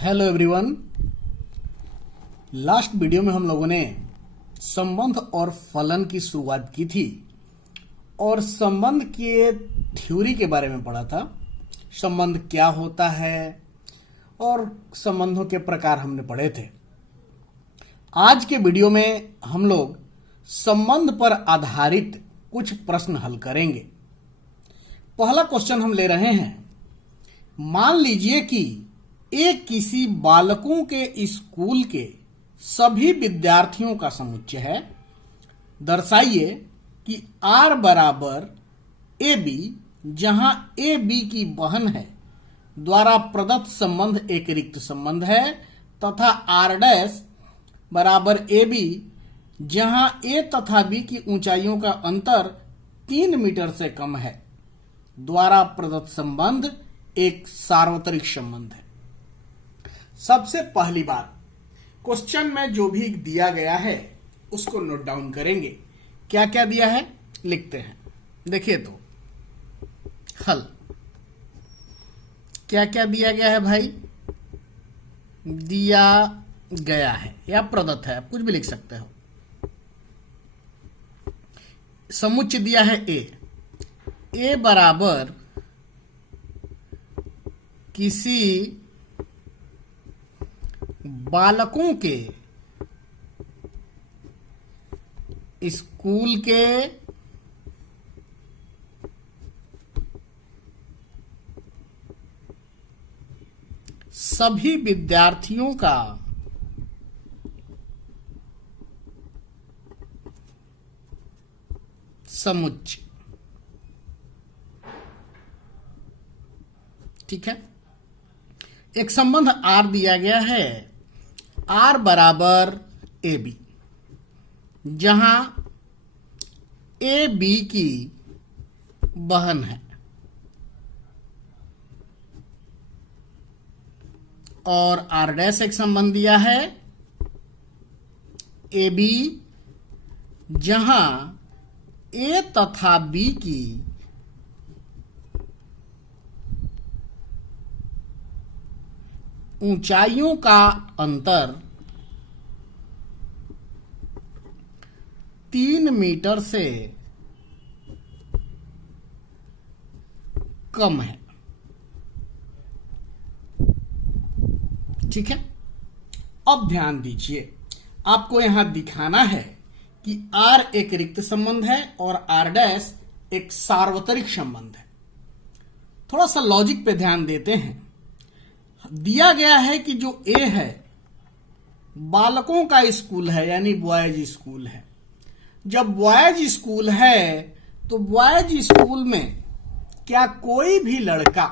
Hello everyone. Last video में हम लोगों ने संबंध और फलन की शुरुआत की थी और संबंध के थ्योरी के बारे में पढ़ा था। संबंध क्या होता है और संबंधों के प्रकार हमने पढ़े थे। आज के वीडियो में हम लोग संबंध पर आधारित कुछ प्रश्न हल करेंगे। पहला क्वेश्चन हम ले रहे हैं। मान लीजिए कि एक किसी बालकों के स्कूल के सभी विद्यार्थियों का समुच्चय है। दर्शाइए कि R बराबर AB, जहां AB की बहन है, द्वारा प्रदत्त संबंध एक रिक्त संबंध है तथा R डैश बराबर AB, जहां A तथा B की ऊंचाइयों का अंतर 3 मीटर से कम है, द्वारा प्रदत्त संबंध एक सार्वत्रिक संबंध है। सबसे पहली बात, क्वेश्चन में जो भी दिया गया है उसको नोट डाउन करेंगे। क्या क्या दिया है लिखते हैं। देखिए तो हल क्या क्या दिया गया है भाई। दिया गया है या प्रदत्त है, आप कुछ भी लिख सकते हो। समुच्चय दिया है ए बराबर किसी बालकों के स्कूल के सभी विद्यार्थियों का समुच्चय। ठीक है। एक संबंध R दिया गया है, R बराबर AB, जहां AB की बहन है और R डैश एक संबंध दिया है AB, जहां A तथा B की ऊंचाइयों का अंतर 3 मीटर से कम है। ठीक है। अब ध्यान दीजिए, आपको यहां दिखाना है कि R एक रिक्त संबंध है और R डैश एक सार्वत्रिक संबंध है। थोड़ा सा लॉजिक पे ध्यान देते हैं। दिया गया है कि जो A है बालकों का स्कूल है, यानी बॉयज स्कूल है। जब बॉयज स्कूल है तो बॉयज स्कूल में क्या कोई भी लड़का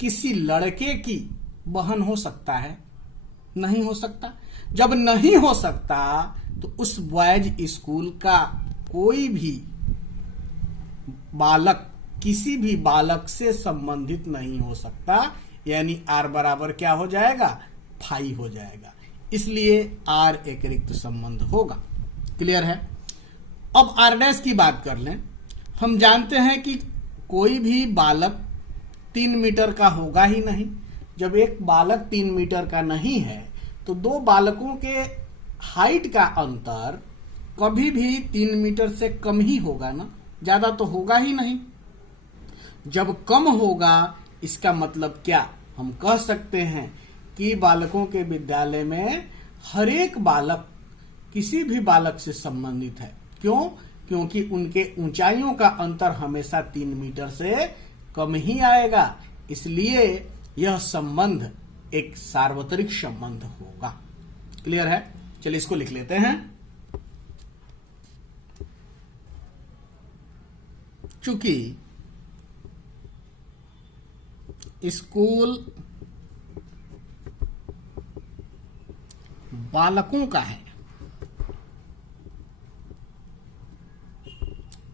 किसी लड़के की बहन हो सकता है? नहीं हो सकता। जब नहीं हो सकता तो उस बॉयज स्कूल का कोई भी बालक किसी भी बालक से संबंधित नहीं हो सकता, यानी R बराबर क्या हो जाएगा? फाई हो जाएगा। इसलिए R एक रिक्त संबंध होगा। क्लियर है। अब R डैश की बात कर लें। हम जानते हैं कि कोई भी बालक 3 मीटर का होगा ही नहीं। जब एक बालक 3 मीटर का नहीं है तो दो बालकों के हाइट का अंतर कभी भी 3 मीटर से कम ही होगा ना, ज्यादा तो होगा ही नहीं। जब कम होगा इसका मतलब क्या? हम कह सकते हैं कि बालकों के विद्यालय में हर एक बालक किसी भी बालक से संबंधित है। क्यों? क्योंकि उनके ऊंचाइयों का अंतर हमेशा 3 मीटर से कम ही आएगा। इसलिए यह संबंध एक सार्वत्रिक संबंध होगा। क्लियर है। चलिए इसको लिख लेते हैं। चूंकि स्कूल बालकों का है,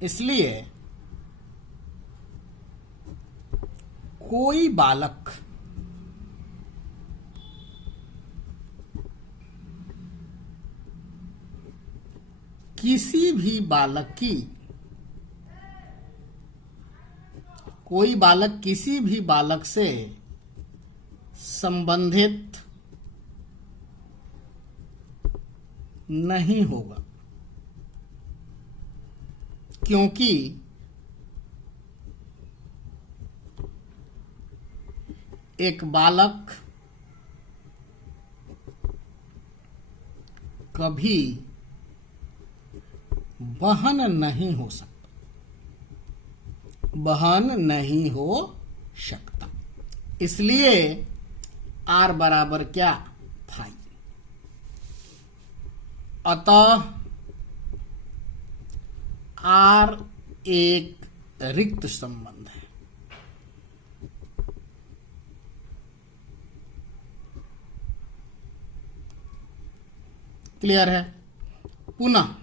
इसलिए कोई बालक किसी भी बालक की कोई बालक किसी भी बालक से संबंधित नहीं होगा, क्योंकि एक बालक कभी वहन नहीं हो सकता, वहन नहीं हो सकता। इसलिए R बराबर क्या, 5। अतः R एक रिक्त संबंध है। क्लियर है? पुनः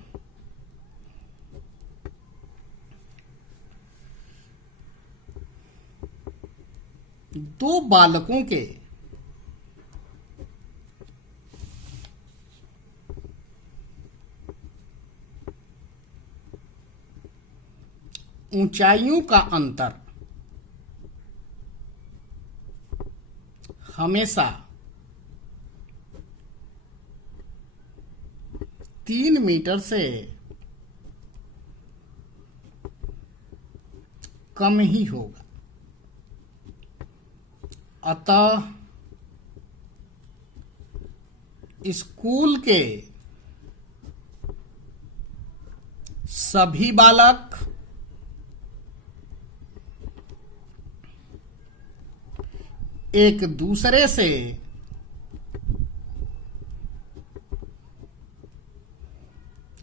दो बालकों के ऊंचाइयों का अंतर हमेशा 3 मीटर से कम ही होगा। अतः स्कूल के सभी बालक एक दूसरे से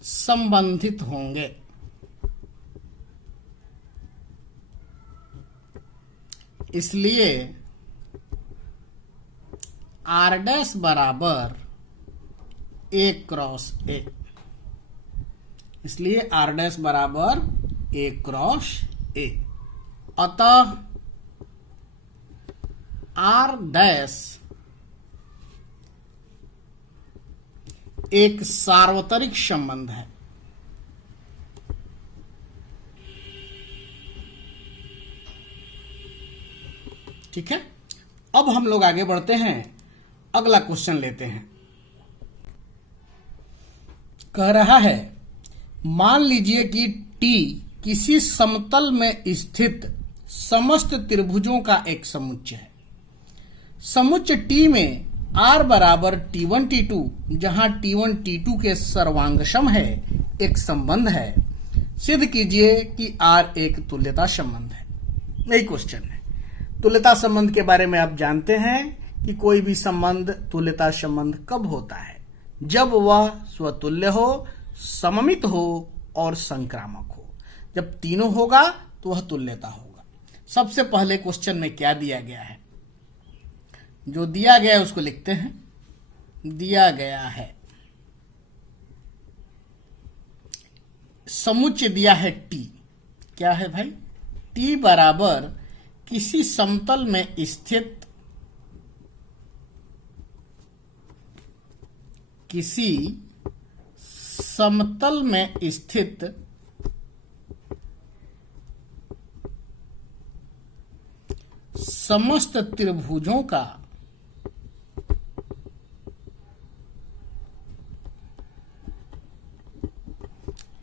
संबंधित होंगे। इसलिए R डैश बराबर A क्रॉस A। इसलिए R डैश बराबर A क्रॉस A। अतः R डैश एक सार्वत्रिक संबंध है। ठीक है, अब हम लोग आगे बढ़ते हैं, अगला क्वेश्चन लेते हैं। कह रहा है, मान लीजिए कि T किसी समतल में स्थित समस्त त्रिभुजों का एक समुच्चय है। समुच्चय T में R बराबर T1 T2, जहां T1 T2 के सर्वांगसम है, एक संबंध है। सिद्ध कीजिए कि R एक तुल्यता संबंध है। यही क्वेश्चन है। तुल्यता संबंध के बारे में आप जानते हैं कि कोई भी संबंध तुल्यता संबंध कब होता है, जब वह स्वतुल्य हो, सममित हो और संक्रामक हो। जब तीनों होगा तो वह तुल्यता होगा। सबसे पहले क्वेश्चन में क्या दिया गया है, जो दिया गया है उसको लिखते हैं। दिया गया है समुच्चय दिया है T। क्या है भाई? T बराबर किसी समतल में स्थित समस्त त्रिभुजों का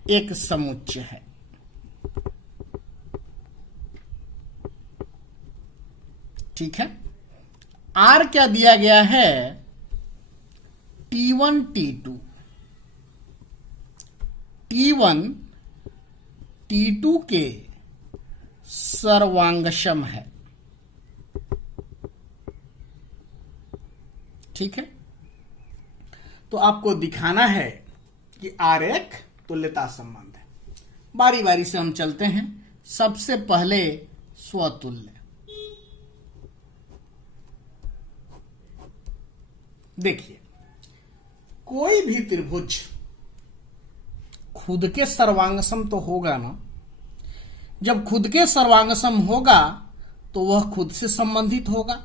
एक समुच्चय है। ठीक है, R क्या दिया गया है? T1 T2। T1 T2 के सर्वांगसम है। ठीक है, तो आपको दिखाना है कि R एक तुल्यता संबंध है। बारी बारी से हम चलते हैं। सबसे पहले स्वतुल्य। देखिए, कोई भी त्रिभुज खुद के सर्वांगसम तो होगा ना। जब खुद के सर्वांगसम होगा तो वह खुद से संबंधित होगा।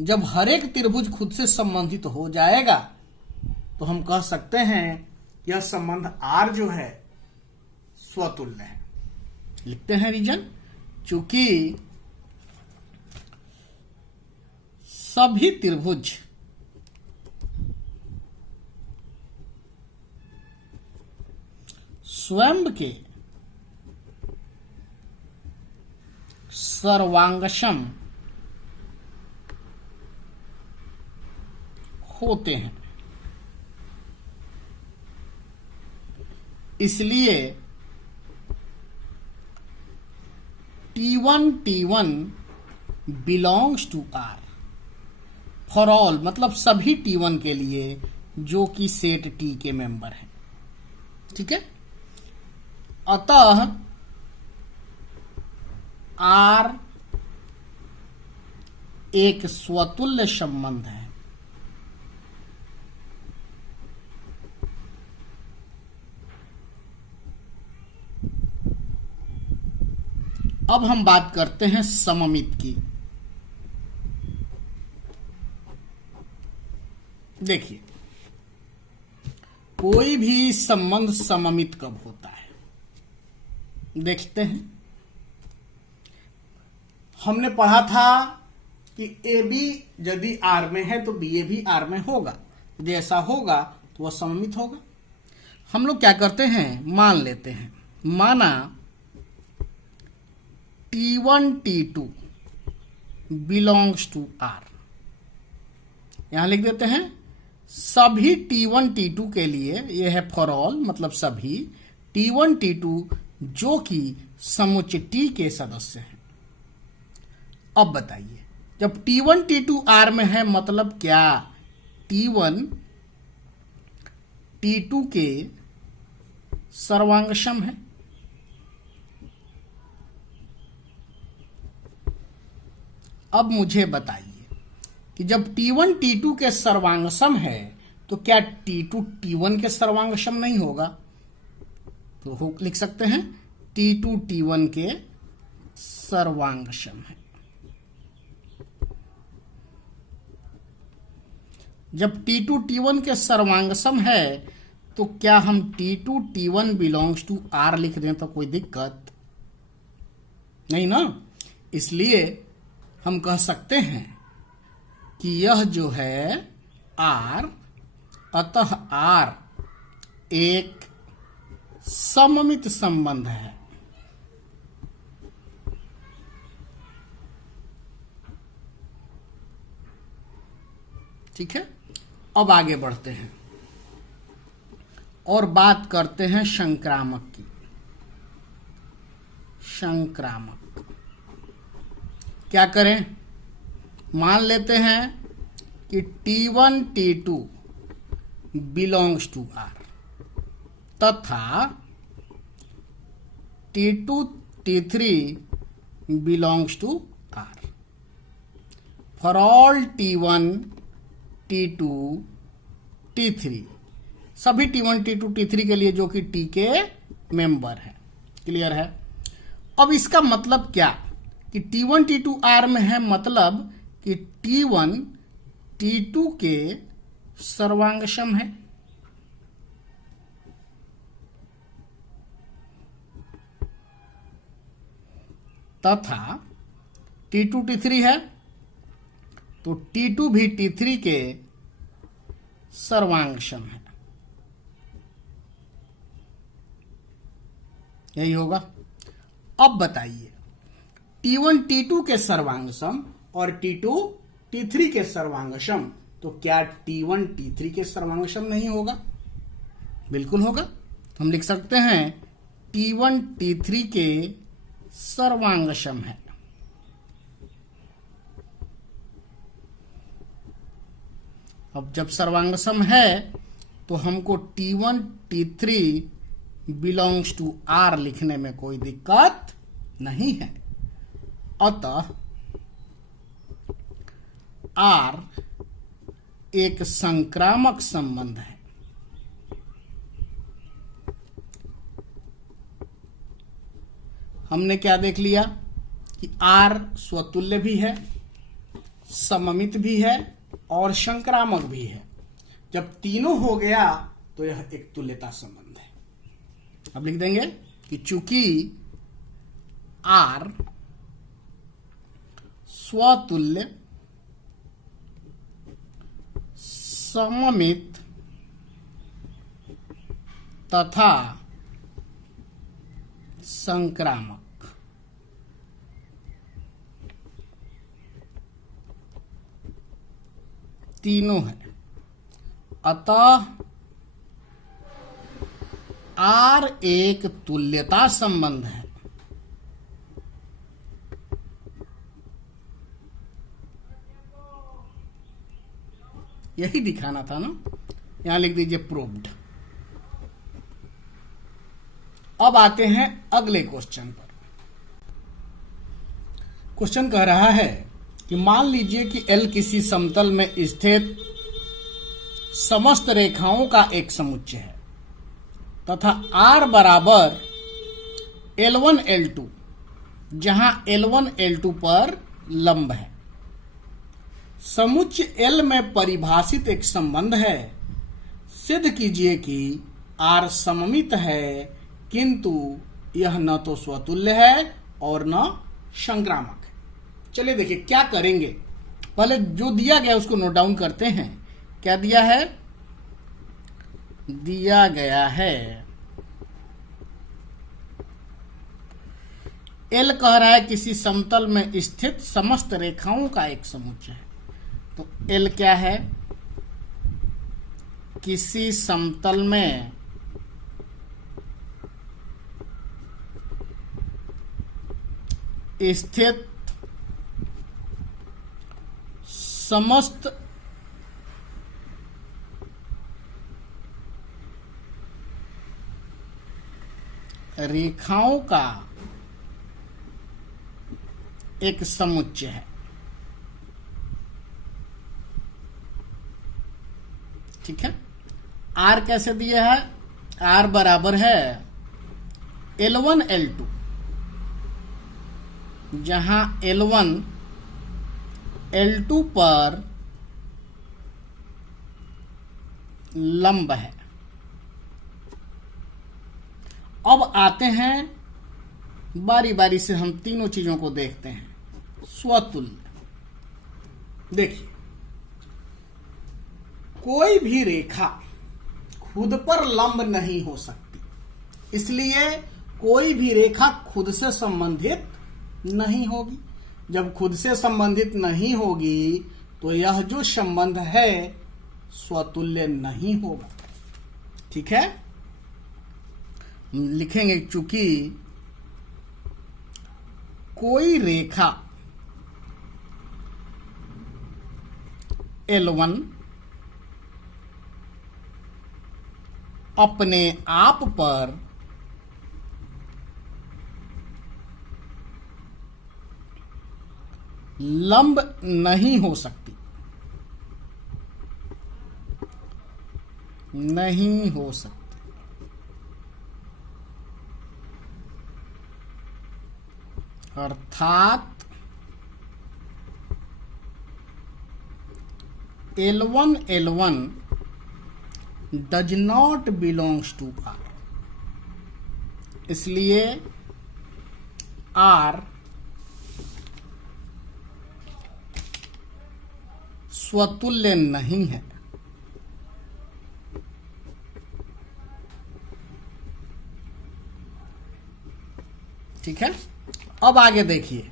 जब हर एक त्रिभुज खुद से संबंधित हो जाएगा तो हम कह सकते हैं यह संबंध R जो है स्वतुल्य है। लिखते हैं रीजन। चूंकि सभी त्रिभुज स्वयं के सर्वांगसम होते हैं। इसलिए T1 belongs to R for all, मतलब सभी T1 के लिए जो कि सेट T के मेंबर हैं। ठीक है, अतः R एक स्वतुल्य संबंध है। अब हम बात करते हैं सममित की। देखिए, कोई भी संबंध सममित कब होता है, देखते हैं। हमने पढ़ा था कि ए बी यदि आर में है तो बी ए भी आर में होगा। यदि ऐसा होगा तो वह सममित होगा। हम लोग क्या करते हैं, मान लेते हैं, माना T1 T2 belongs to R। यहां लिख देते हैं सभी T1 T2 के लिए, यह है फॉर ऑल, मतलब सभी T1 T2 जो कि समुच्चय T के सदस्य हैं। अब बताइए, जब T1 T2 R में है मतलब क्या T1 T2 के सर्वांगसम है। अब मुझे बताइए कि जब T1 T2 के सर्वांगसम है तो क्या T2 T1 के सर्वांगसम नहीं होगा? तो लिख सकते हैं T2 T1 के सर्वांगसम है। जब T2 T1 के सर्वांगसम है तो क्या हम T2 T1 belongs to R लिख दें तो कोई दिक्कत नहीं ना। इसलिए हम कह सकते हैं कि यह जो है R, अतः R एक सममित संबंध है। ठीक है, अब आगे बढ़ते हैं और बात करते हैं संक्रामक की। संक्रामक क्या करें, मान लेते हैं कि T1 T2 belongs to R तथा T2 T3 belongs to R for all T1 T2 T3, सभी T1 T2 T3 के लिए जो कि T के मेंबर है। क्लियर है। अब इसका मतलब क्या कि T1 T2 R में है, मतलब कि T1 T2 के सर्वांगसम है। तथा T2 T3 है तो T2 भी T3 के सर्वांगसम है। यही होगा। अब बताइए, T1 T2 के सर्वांगसम और T2 T3 के सर्वांगसम, तो क्या T1 T3 के सर्वांगसम नहीं होगा? बिल्कुल होगा। हम लिख सकते हैं T1 T3 के सर्वांगसम है। अब जब सर्वांगसम है तो हमको T1 T3 belongs to R लिखने में कोई दिक्कत नहीं है। अतः R एक संक्रामक संबंध है। हमने क्या देख लिया कि R स्वतुल्य भी है, सममित भी है और संक्रामक भी है। जब तीनों हो गया तो यह एक तुल्यता संबंध है। अब लिख देंगे कि चूंकि R स्वतुल्य, सममित तथा संक्रामक। तीनों है। अतः R एक तुल्यता संबंध है। यही दिखाना था ना, यहां लिख दीजिए प्रूव्ड। अब आते हैं अगले क्वेश्चन पर। क्वेश्चन कह रहा है कि मान लीजिए कि L किसी समतल में स्थित समस्त रेखाओं का एक समुच्चय है तथा R बराबर L1 L2, जहां L1 L2 पर लंब है। समुच्चय L में परिभाषित एक संबंध है। सिद्ध कीजिए कि R सममित है, किंतु यह न तो स्वतुल्य है और न संक्रामक है। चलिए देखिए क्या करेंगे। पहले जो दिया गया उसको नोट डाउन करते हैं। क्या दिया है? दिया गया है L कह रहा है किसी समतल में स्थित समस्त रेखाओं का एक समुच्चय है। तो L क्या है? किसी समतल में स्थित समस्त रेखाओं का एक समुच्चय है। ठीक है। R कैसे दिया है? R बराबर है L1 L2, जहां L1 L2 पर लंब है। अब आते हैं बारी बारी से, हम तीनों चीजों को देखते हैं। स्वतुल्य। देखिए, कोई भी रेखा खुद पर लंब नहीं हो सकती, इसलिए कोई भी रेखा खुद से संबंधित नहीं होगी। जब खुद से संबंधित नहीं होगी तो यह जो संबंध है स्वतुल्य नहीं होगा। ठीक है। हम लिखेंगे चूंकि कोई रेखा L1 अपने आप पर लंब नहीं हो सकती, नहीं हो सकती। अर्थात L1 does not belongs to R, इसलिए R स्वतुल्य नहीं है। ठीक है। अब आगे देखिए।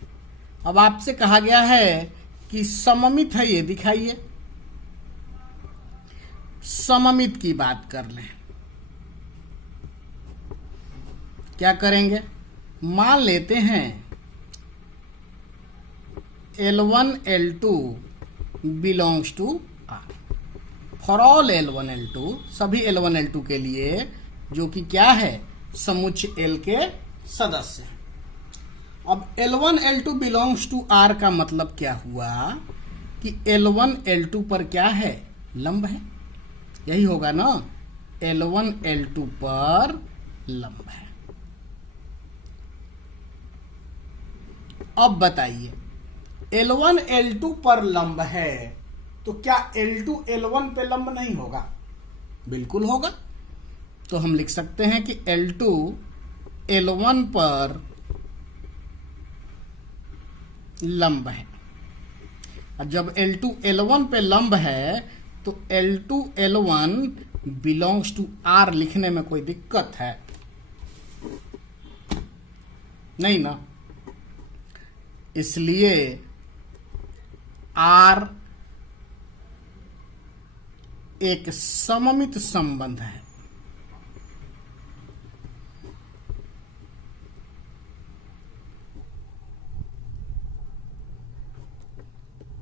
अब आपसे कहा गया है कि सममित है, ये दिखाइए। सममित की बात कर लें। क्या करेंगे? मान लेते हैं L1 L2 belongs to R। For all L1 L2, सभी L1 L2 के लिए जो कि क्या है? समुच्चय L के सदस्य। अब L1 L2 belongs to R का मतलब क्या हुआ कि L1 L2 पर क्या है? लंब है। यही होगा ना, L1 L2 पर लंब है। अब बताइए, L1 L2 पर लंब है तो क्या L2 L1 पे लंब नहीं होगा? बिल्कुल होगा। तो हम लिख सकते हैं कि L2 L1 पर लंब है। और जब L2 L1 पे लंब है तो L2 L1 belongs to R लिखने में कोई दिक्कत है? नहीं ना, इसलिए आर एक सममित संबंध है।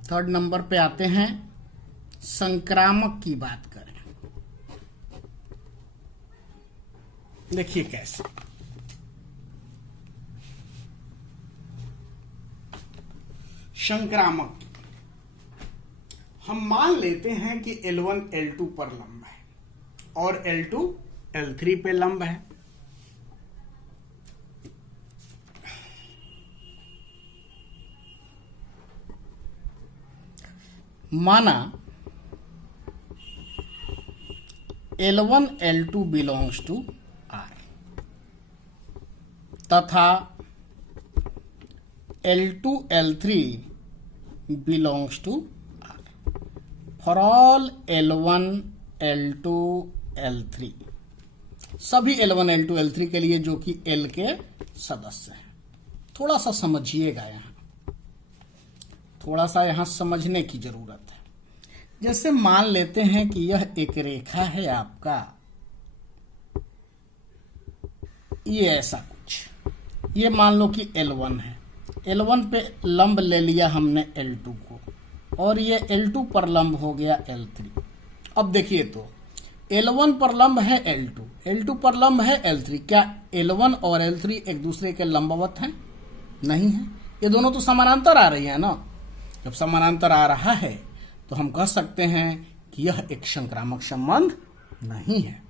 थर्ड नंबर पे आते हैं, संक्रामक की बात करें। देखिए कैसे। संक्रामक, हम मान लेते हैं कि L1 L2 पर लंब है और L2 L3 पे लंब है। माना L1 L2 belongs to R तथा L2 L3 belongs to R for all L1 L2 L3, सभी L1 L2 L3 के लिए जो कि L के सदस्य हैं। थोड़ा सा समझिएगा, थोड़ा सा यहां समझने की जरूरत है। जैसे मान लेते हैं कि यह एक रेखा है आपका, ये ऐसा कुछ, ये मान लो कि L1 है, L1 पे लंब ले लिया हमने L2 को और ये L2 पर लंब हो गया L3। अब देखिए तो L1 पर लंब है L2, L2 पर लंब है L3। क्या L1 और L3 एक दूसरे के लंबवत हैं? नहीं है, ये दोनों तो समानांतर आ रही है ना। जब समानांतर आ रहा है तो हम कह सकते हैं कि यह एक संक्रामक संबंध नहीं है।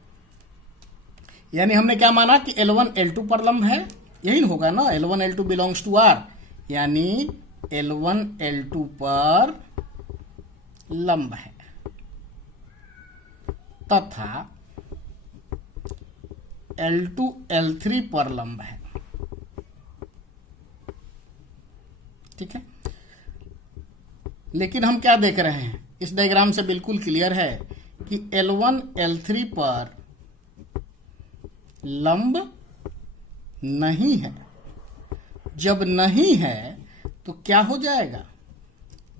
यानी हमने क्या माना कि L1 L2 पर लंब है, यही होगा ना, L1 L2 belongs to R, यानी L1 L2 पर लंब है तथा L2 L3 पर लंब है। ठीक है, लेकिन हम क्या देख रहे हैं, इस डायग्राम से बिल्कुल क्लियर है कि L1 L3 पर लंब नहीं है। जब नहीं है तो क्या हो जाएगा,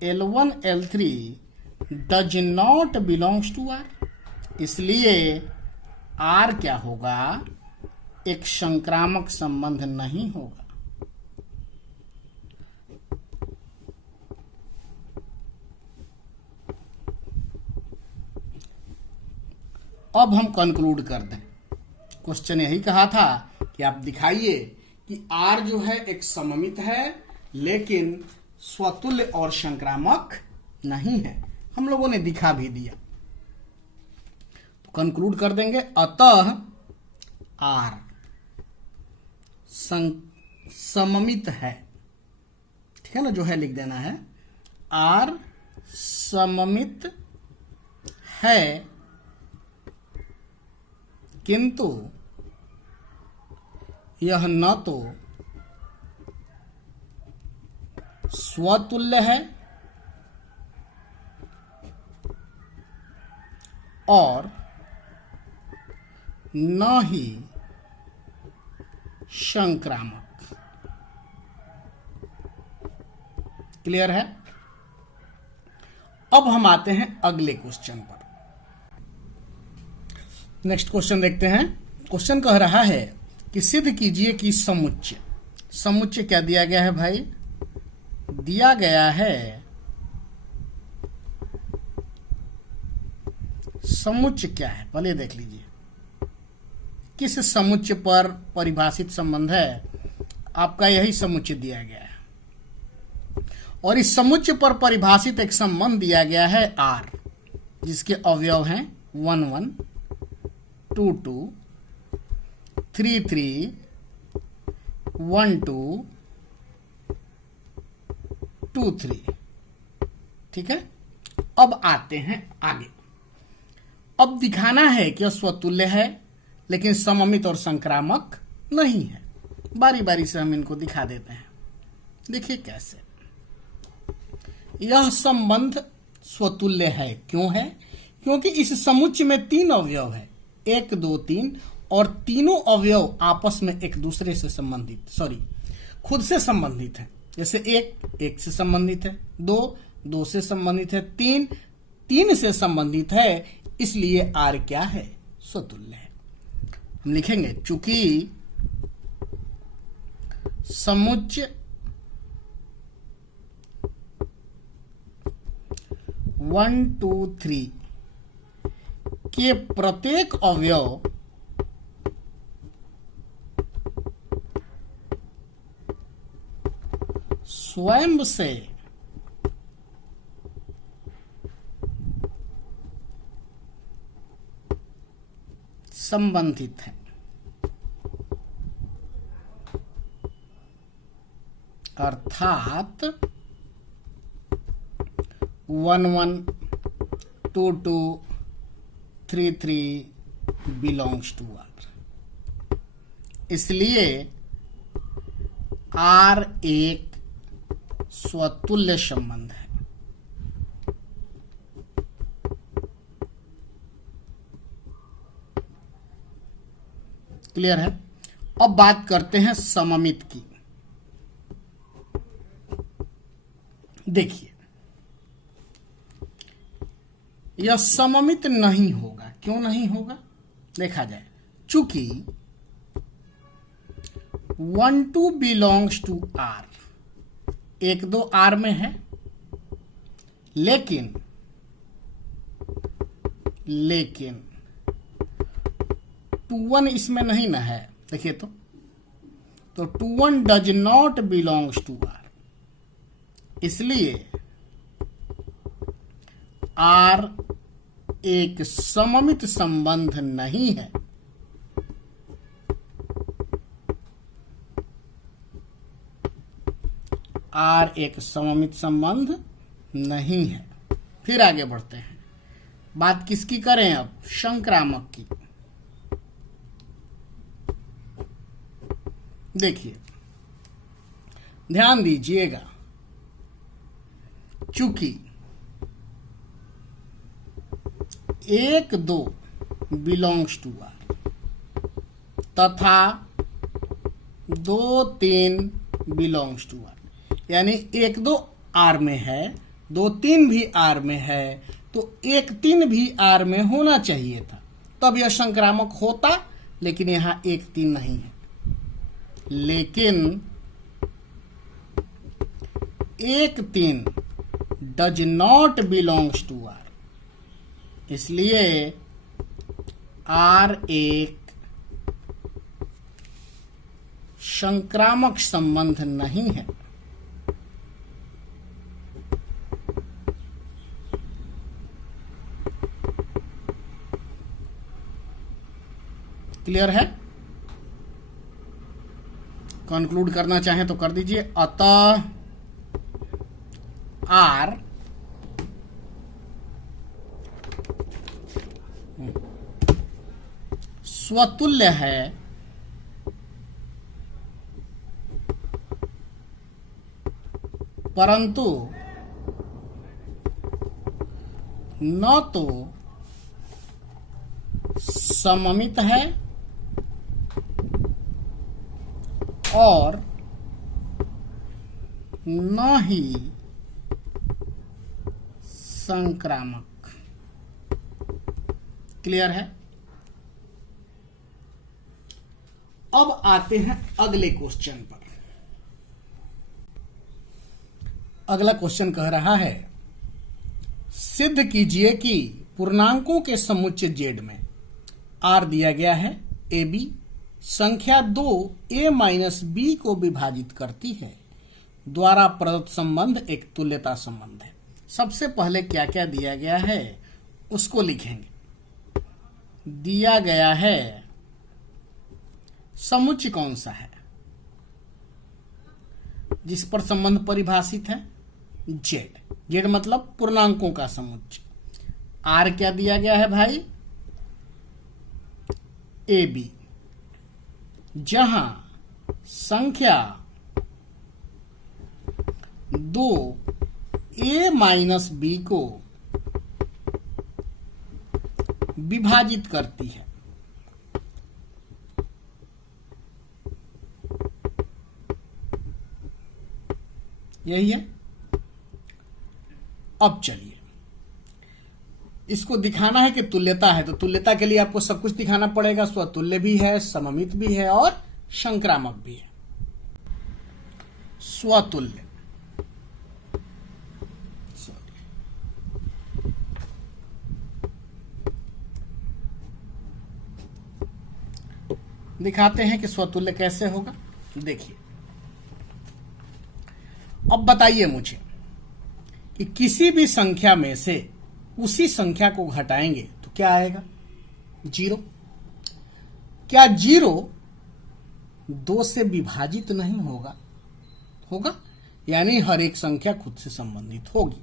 L1 L3 does not belongs to R, इसलिए R क्या होगा, एक संक्रामक संबंध नहीं होगा। अब हम कंक्लूड कर दें। क्वेश्चन यही कहा था कि आप दिखाइए कि R जो है एक सममित है लेकिन स्वतुल्य और संक्रामक नहीं है। हम लोगों ने दिखा भी दिया, तो कंक्लूड कर देंगे, अतः R सममित है। ठीक है ना, जो है लिख देना है, R सममित है किंतु यह न तो स्वतुल्य है और न ही संक्रामक। क्लियर है? अब हम आते हैं अगले क्वेश्चन पर। नेक्स्ट क्वेश्चन देखते हैं। क्वेश्चन कह रहा है कि सिद्ध कीजिए कि समुच्चय, समुच्चय क्या दिया गया है भाई, दिया गया है समुच्चय क्या है, पहले देख लीजिए किस समुच्चय पर परिभाषित संबंध है। आपका यही समुच्चय दिया गया है और इस समुच्चय पर परिभाषित एक संबंध दिया गया है R, जिसके अवयव हैं 1 1 2 2 3 3 1 2 2 3। ठीक है, अब आते हैं आगे। अब दिखाना है कि यह स्वतुल्य है लेकिन सममित और संक्रामक नहीं है। बारी बारी से हम इनको दिखा देते हैं। देखिए कैसे। यह संबंध स्वतुल्य है, क्यों है, क्योंकि इस समुच्चय में 3 अवयव है, 1 2 3, और तीनों अवयव आपस में एक दूसरे से संबंधित, खुद से संबंधित है। जैसे एक से संबंधित है, दो से संबंधित है, तीन से संबंधित है, इसलिए आर क्या है? स्वतुल्य है। हम लिखेंगे चूंकि समुच्चय 1 2 3 के प्रत्येक अवयव स्वयं से संबंधित है, अर्थात 1 1 2 2 3 3 बिलोंग्स टू आर। इसलिए आर एक स्वतुल्य संबंध है। क्लियर है? अब बात करते हैं सममित की। देखिए, यह सममित नहीं होगा। क्यों नहीं होगा? देखा जाए, चूंकि 1 2 बिलोंग्स टू आर, 1 2 आर में है, लेकिन 2 1 इसमें नहीं ना है। देखिए तो 2 1 does not belongs to R, इसलिए आर एक सममित संबंध नहीं है। आर एक सममित संबंध नहीं है। फिर आगे बढ़ते हैं। बात किसकी करें अब? संक्रामक की। देखिए, ध्यान दीजिएगा, चूंकि 1 2 बिलोंग्स टू आर तथा 2 3 बिलोंग्स टू आर, यानी 1 2 आर में है, 2 3 भी आर में है, तो 1 3 भी आर में होना चाहिए था, तब यह संक्रामक होता। लेकिन यहां 1 3 नहीं है, लेकिन 1 3 does not belongs to R, इसलिए आर एक संक्रामक संबंध नहीं है। क्लियर है? कंक्लूड करना चाहें तो कर दीजिए। अतः आर स्वतुल्य है परंतु न तो सममित है और न ही संक्रामक। क्लियर है? अब आते हैं अगले क्वेश्चन पर। अगला क्वेश्चन कह रहा है, सिद्ध कीजिए कि पूर्णांकों के समुच्चय जेड में आर दिया गया है, ए बी संख्या 2 a माइनस बी को विभाजित करती है, द्वारा प्रदत्त संबंध एक तुल्यता संबंध है। सबसे पहले क्या क्या दिया गया है उसको लिखेंगे। दिया गया है समुच्चय कौन सा है जिस पर संबंध परिभाषित है? जेड। जेड मतलब पूर्णांकों का समुच्चय। आर क्या दिया गया है भाई? ए बी, जहां संख्या 2 a माइनस बी को विभाजित करती है। यही है। अब चलिए, इसको दिखाना है कि तुल्यता है, तो तुल्यता के लिए आपको सब कुछ दिखाना पड़ेगा। स्वतुल्य भी है, सममित भी है और संक्रामक भी है। स्वतुल्य, दिखाते हैं कि स्वतुल्य कैसे होगा। देखिए, अब बताइए मुझे कि किसी भी संख्या में से उसी संख्या को घटाएंगे तो क्या आएगा? 0। क्या 0 2 से विभाजित नहीं होगा? होगा, यानी हर एक संख्या खुद से संबंधित होगी।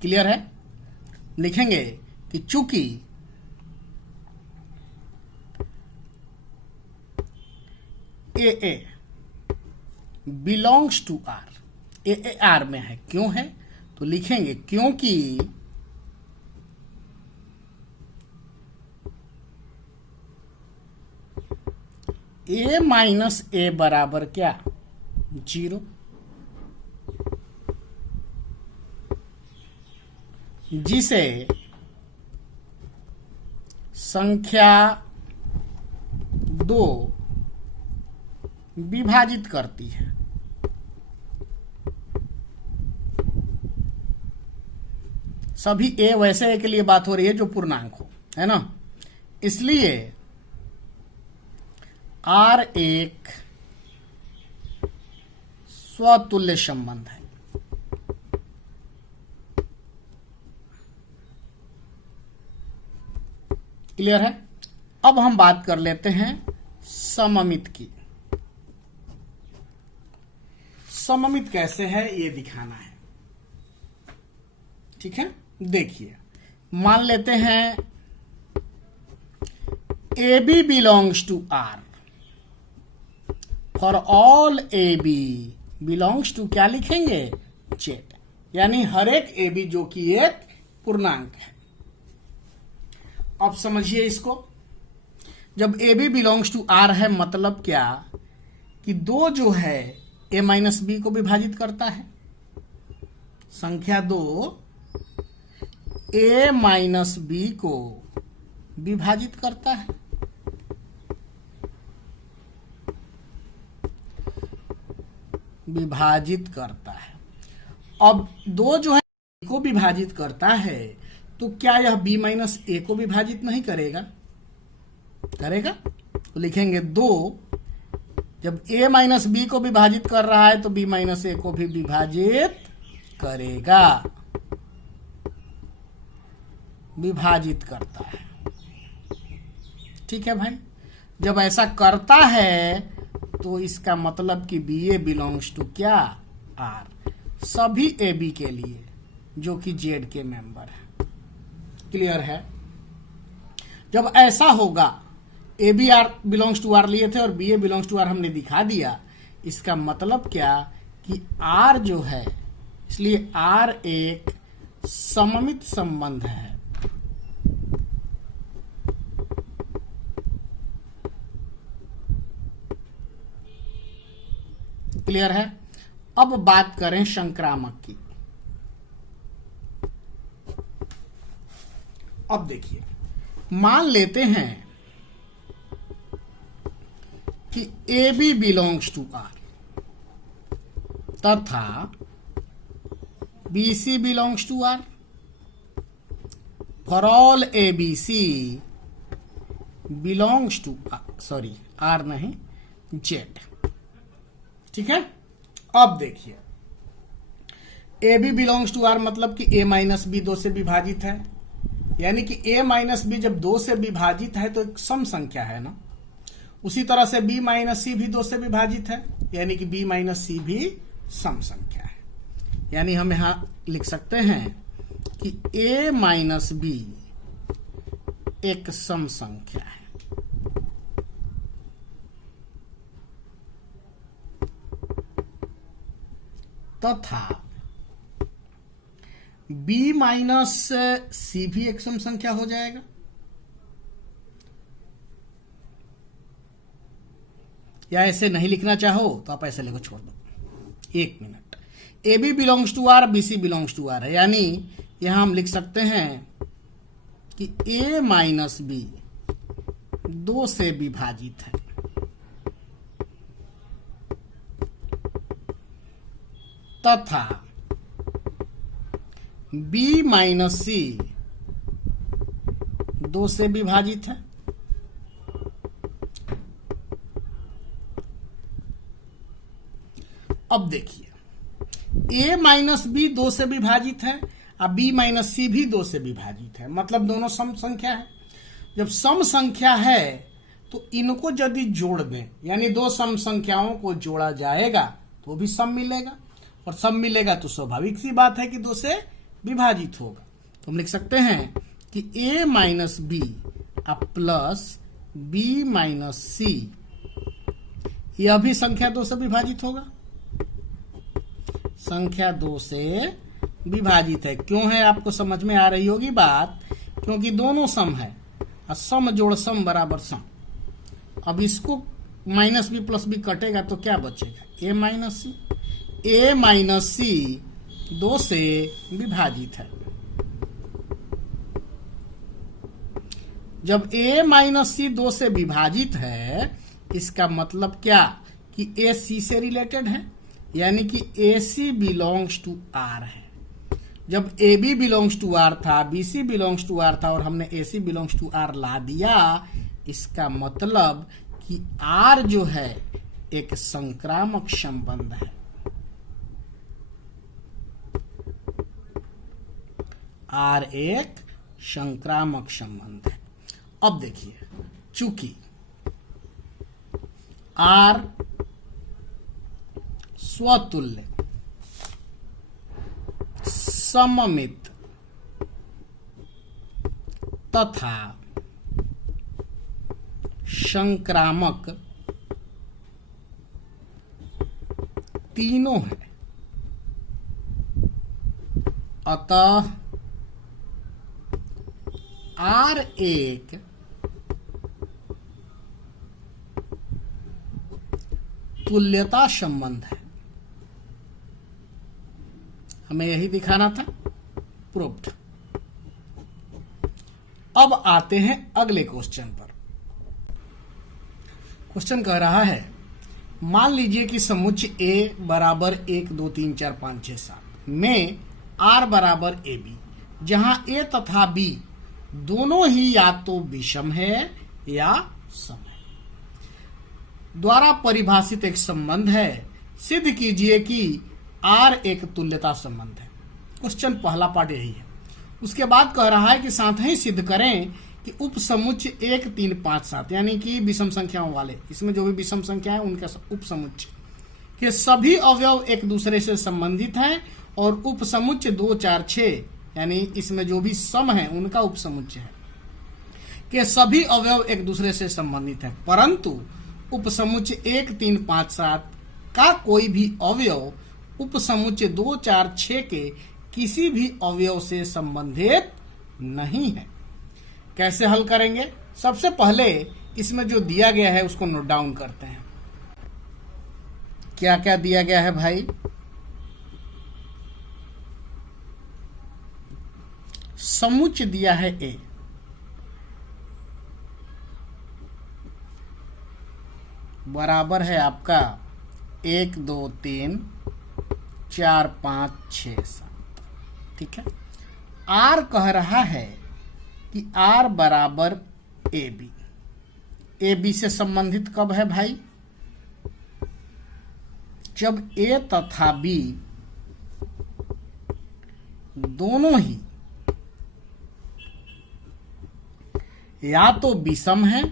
क्लियर है? लिखेंगे कि चूंकि A belongs to R, A R में है, क्यों है? तो लिखेंगे क्योंकि ए माइनस ए बराबर क्या? 0। जिसे संख्या 2 विभाजित करती है। सभी ए वैसे ए के लिए बात हो रही है जो पूर्णांक हो, है ना? इसलिए आर एक स्वतुल्य संबंध है। क्लियर है? अब हम बात कर लेते हैं सममित की। सममित कैसे है ये दिखाना है। ठीक है, देखिए, मान लेते हैं A B belongs to R. For all A B belongs to क्या लिखेंगे? जेड, यानी हर एक ए बी जो कि एक पूर्णांक है। अब समझिए इसको, जब A B belongs to R है मतलब क्या? कि 2 जो है ए माइनस बी को विभाजित करता है। संख्या 2 ए माइनस बी को विभाजित करता है। विभाजित करता है। अब 2 जो है को विभाजित करता है, तो क्या यह b माइनस ए को विभाजित नहीं करेगा? करेगा। तो लिखेंगे 2, जब a माइनस बी को विभाजित कर रहा है तो b माइनस ए को भी विभाजित करेगा। विभाजित करता है। ठीक है भाई, जब ऐसा करता है तो इसका मतलब कि बी ए बिलोंग्स टू क्या? आर, सभी ए बी के लिए जो कि जेड के मेंबर है। क्लियर है? जब ऐसा होगा, A B R belongs to R लिए थे और B A belongs to R हमने दिखा दिया, इसका मतलब क्या? कि आर जो है, इसलिए आर एक सममित संबंध है। क्लियर है? अब बात करें संक्रामक की। अब देखिए, मान लेते हैं कि A B belongs to R तथा B C belongs to R. For all A B C belongs to sorry R नहीं, जेड। ठीक है? अब देखिए, A B belongs to R मतलब कि ए माइनस बी 2 से विभाजित है, यानी कि a माइनस बी जब 2 से विभाजित है तो एक सम संख्या है ना। उसी तरह से b माइनस सी भी 2 से विभाजित है, यानी कि b माइनस सी भी सम संख्या है। यानी हम यहां लिख सकते हैं कि a माइनस बी एक सम संख्या है। तथा b माइनस सी भी एक सम संख्या हो जाएगा। या ऐसे नहीं लिखना चाहो तो आप ऐसे लिखो, छोड़ दो, 1 minute. A B belongs to R, B C belongs to R है, यानी यहां हम लिख सकते हैं कि ए माइनस बी 2 से विभाजित है, तथा बी माइनस सी 2 से विभाजित है। अब देखिए, a माइनस बी 2 से विभाजित है और b माइनस सी भी 2 से विभाजित है, मतलब दोनों सम संख्या है। जब सम संख्या है तो इनको यदि जोड़ दें, यानी 2 सम संख्याओं को जोड़ा जाएगा तो भी सम मिलेगा, और सम मिलेगा तो स्वाभाविक सी बात है कि 2 से विभाजित होगा। तो हम लिख सकते हैं कि a minus B plus b minus C, यह भी संख्या 2 से विभाजित होगा, संख्या 2 से विभाजित है। क्यों है आपको समझ में आ रही होगी बात, क्योंकि दोनों सम है और सम जोड़ सम बराबर सम। अब इसको माइनस बी प्लस बी कटेगा तो क्या बचेगा, ए माइनस सी। ए माइनस सी 2 से विभाजित है। जब a माइनस सी 2 से विभाजित है, इसका मतलब क्या कि a c से रिलेटेड है, यानी कि AC बिलोंग्स टू R है। जब AB बिलोंग्स टू R था, BC बिलोंग्स टू R था और हमने AC बिलोंग्स टू R ला दिया, इसका मतलब कि R जो है एक संक्रामक संबंध है। R एक संक्रामक संबंध है। अब देखिए, चूंकि R स्वतुल्य, सममित तथा संक्रामक तीनों है, अतः R एक तुल्यता संबंध है। हमें यही दिखाना था, प्रूव्ड। अब आते हैं अगले क्वेश्चन पर। क्वेश्चन कह रहा है, मान लीजिए कि समुच्चय A बराबर 1 2 3 4 5 6 7 में R बराबर AB, जहां A तथा B दोनों ही या तो विषम है या सम है, द्वारा परिभाषित एक संबंध है। सिद्ध कीजिए कि R एक तुल्यता संबंध है। क्वेश्चन पहला पार्ट यही है। उसके बाद कह रहा है कि साथ ही सिद्ध करें कि उप समुच्चय 1 3 5 7, यानी कि विषम संख्याओं वाले, इसमें जो भी विषम संख्या है उनका उप समुच्चय के सभी अवयव एक दूसरे से संबंधित हैं, और उप समुच्चय 2 4 6, यानी इसमें जो भी सम है उनका उप समुच्चय है, के सभी अवयव एक दूसरे से संबंधित है, परंतु उप समुच्चय 1 3 5 7 का कोई भी अवयव उप समुच्चय 2 4 6 के किसी भी अवयव से संबंधित नहीं है। कैसे हल करेंगे? सबसे पहले इसमें जो दिया गया है उसको नोट डाउन करते हैं। क्या क्या दिया गया है भाई? समुच्चय दिया है A, बराबर है आपका 1 2 3 4 5 6 7, ठीक है। R कह रहा है कि R बराबर AB। AB से संबंधित कब है भाई? जब A तथा B दोनों ही या तो विषम है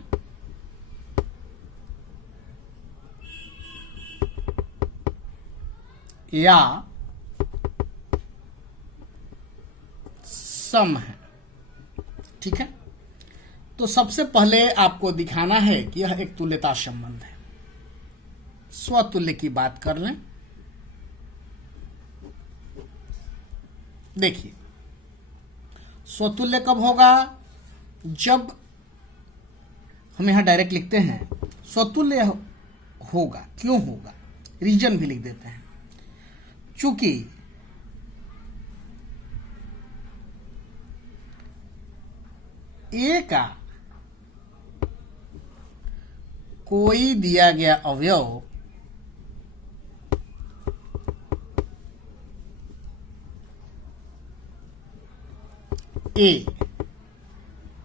या सम है, ठीक है। तो सबसे पहले आपको दिखाना है कि यह एक तुल्यता संबंध है। स्वतुल्य की बात कर लें। देखिए, स्वतुल्य कब होगा? जब हम यहां डायरेक्ट लिखते हैं स्वतुल्य होगा। क्यों होगा? रीजन भी लिख देते हैं। चूंकि ए का कोई दिया गया अवयव ए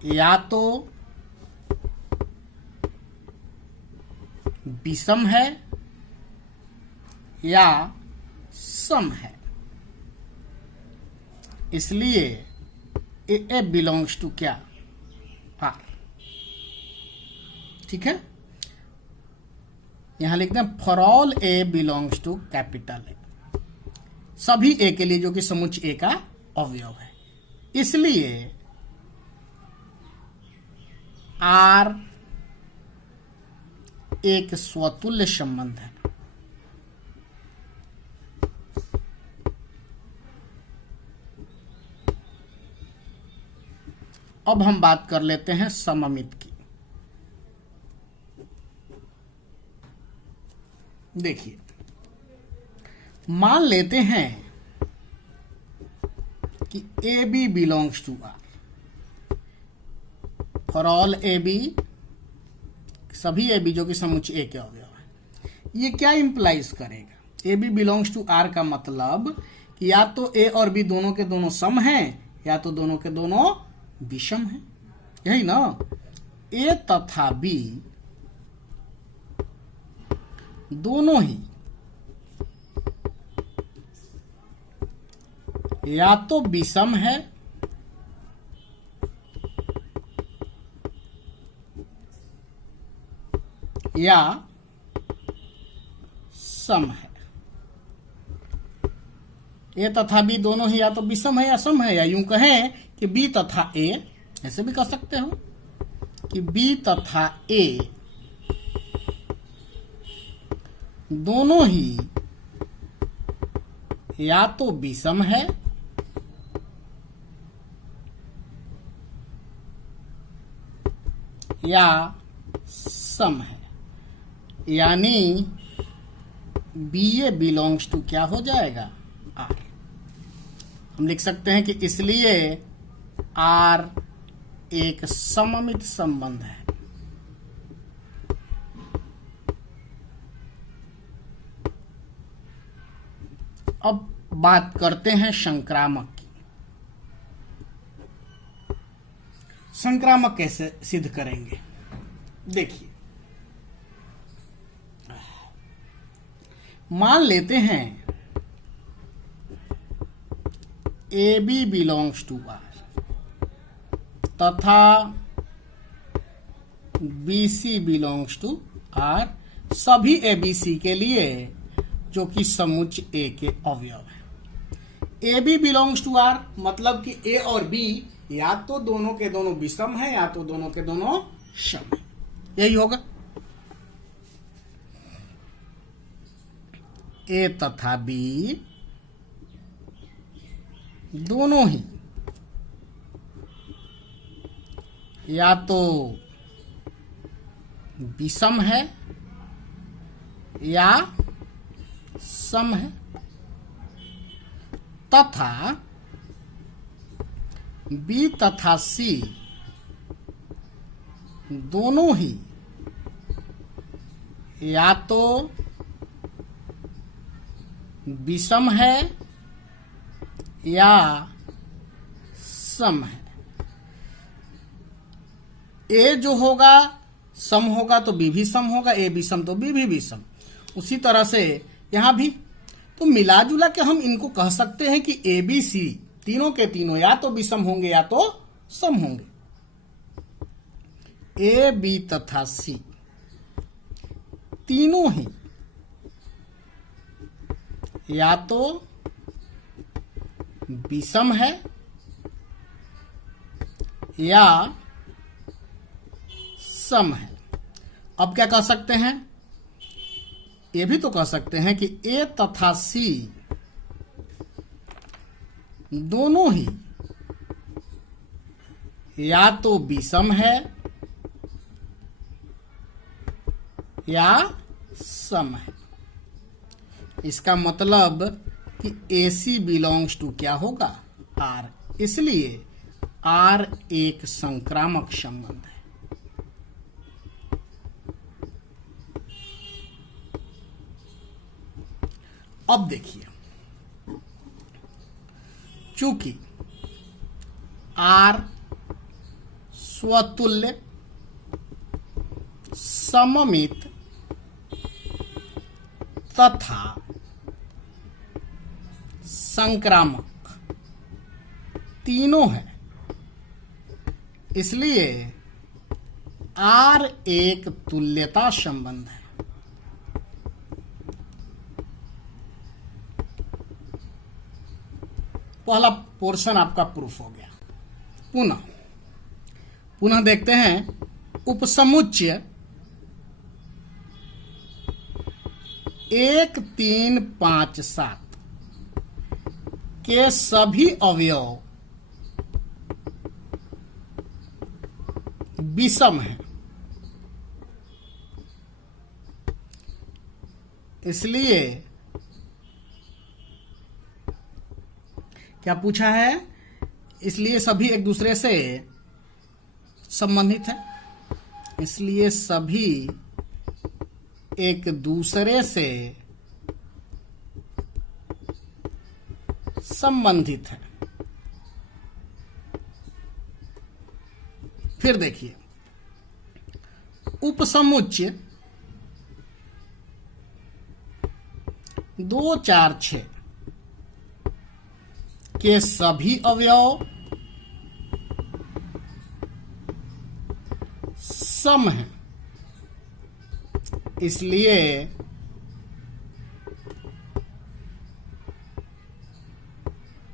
या तो विषम है या सम है, इसलिए ए बिलोंग्स टू क्या? आर। ठीक है, यहां लिखते हैं for all A belongs to capital A, सभी ए के लिए जो कि समुच्चय ए का अवयव है, इसलिए आर एक स्वतुल्य संबंध है। अब हम बात कर लेते हैं सममित की। देखिए, मान लेते हैं कि A B belongs to R. For all A B, सभी ए बी जो कि समुच्चय ए के अवयव है। ये क्या इंप्लाइज करेगा? A B belongs to R का मतलब कि या तो ए और बी दोनों के दोनों सम हैं या तो दोनों के दोनों विषम हैं, यही ना? ए तथा बी दोनों ही या तो विषम है या सम है। ए तथा बी दोनों ही या तो विषम है या सम है, या यूं कहें कि बी तथा ए, ऐसे भी कह सकते हो कि बी तथा ए दोनों ही या तो विषम है या सम है, यानी बी ए बिलोंग्स टू क्या हो जाएगा? आर। हम लिख सकते हैं कि इसलिए आर एक सममित संबंध है। अब बात करते हैं संक्रामक की। संक्रामक कैसे सिद्ध करेंगे? देखिए, मान लेते हैं A B belongs to R तथा B C belongs to R, सभी ए बी सी के लिए जो कि समुच्चय ए के अवयव है। A B belongs to R मतलब कि ए और बी या तो दोनों के दोनों विषम है या तो दोनों के दोनों सम है, यही होगा। ए तथा बी दोनों ही या तो विषम है या सम है, तथा बी तथा सी दोनों ही या तो विषम है या सम है। ए जो होगा सम होगा तो बी भी सम होगा, ए विषम तो बी भी विषम। उसी तरह से यहां भी तो मिला जुला के हम इनको कह सकते हैं कि ए बी सी तीनों के तीनों या तो विषम होंगे या तो सम होंगे। ए बी तथा सी तीनों ही या तो विषम है या सम है। अब क्या कह सकते हैं? ये भी तो कह सकते हैं कि ए तथा सी दोनों ही या तो विषम है या सम है। इसका मतलब कि AC बिलोंग्स टू क्या होगा, R। इसलिए R एक संक्रामक संबंध है। अब देखिए, चूंकि R स्वतुल्य, सममित तथा संक्रामक तीनों है, इसलिए R एक तुल्यता संबंध है। पहला पोर्शन आपका प्रूफ हो गया। पुनः देखते हैं, उपसमुच्चय 1, 3, 5, 7 के सभी अवयव विषम हैं, इसलिए क्या पूछा है, इसलिए सभी एक दूसरे से संबंधित है, इसलिए सभी एक दूसरे से संबंधित है। फिर देखिए, उपसमुच्चय 2, 4, 6 के सभी अवयव सम हैं, इसलिए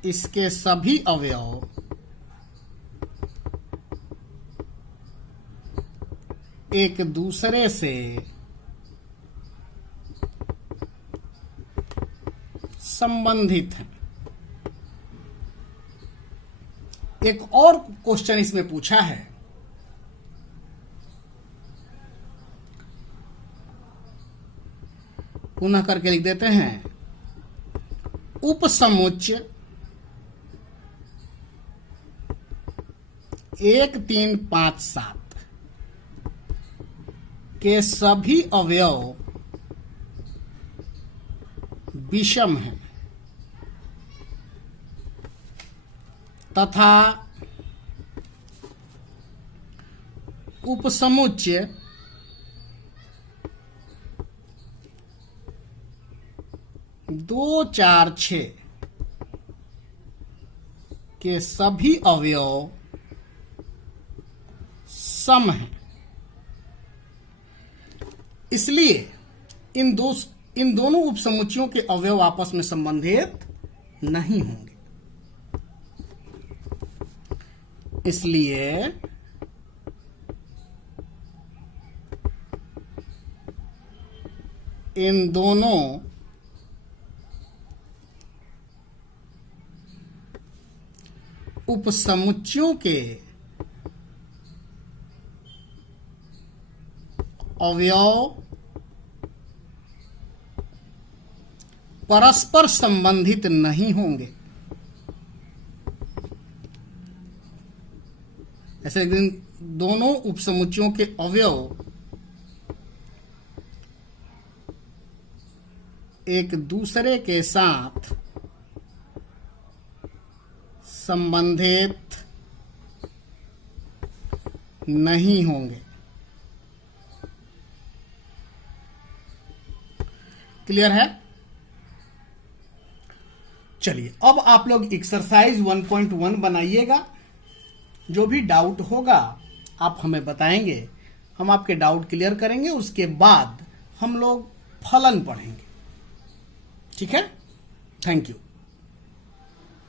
इसके सभी अवयव एक दूसरे से संबंधित हैं। एक और क्वेश्चन इसमें पूछा है, पुनः करके लिख देते हैं, उपसमुच्चय 1, 3, 5, 7 के सभी अवयव विषम हैं तथा उपसमुच्चय 2, 4, 6 के सभी अवयव सम हैं, इसलिए इन दोनों उपसमुच्चयों के अवयव आपस में संबंधित नहीं होंगे। इसलिए इन दोनों उपसमुच्चयों के अवयव परस्पर संबंधित नहीं होंगे। ऐसे दोनों उपसमुच्चयों के अवयव एक दूसरे के साथ संबंधित नहीं होंगे। क्लियर है? चलिए, अब आप लोग एक्सरसाइज 1.1 बनाइएगा। जो भी डाउट होगा आप हमें बताएंगे, हम आपके डाउट क्लियर करेंगे। उसके बाद हम लोग फलन पढ़ेंगे। ठीक है? Thank you.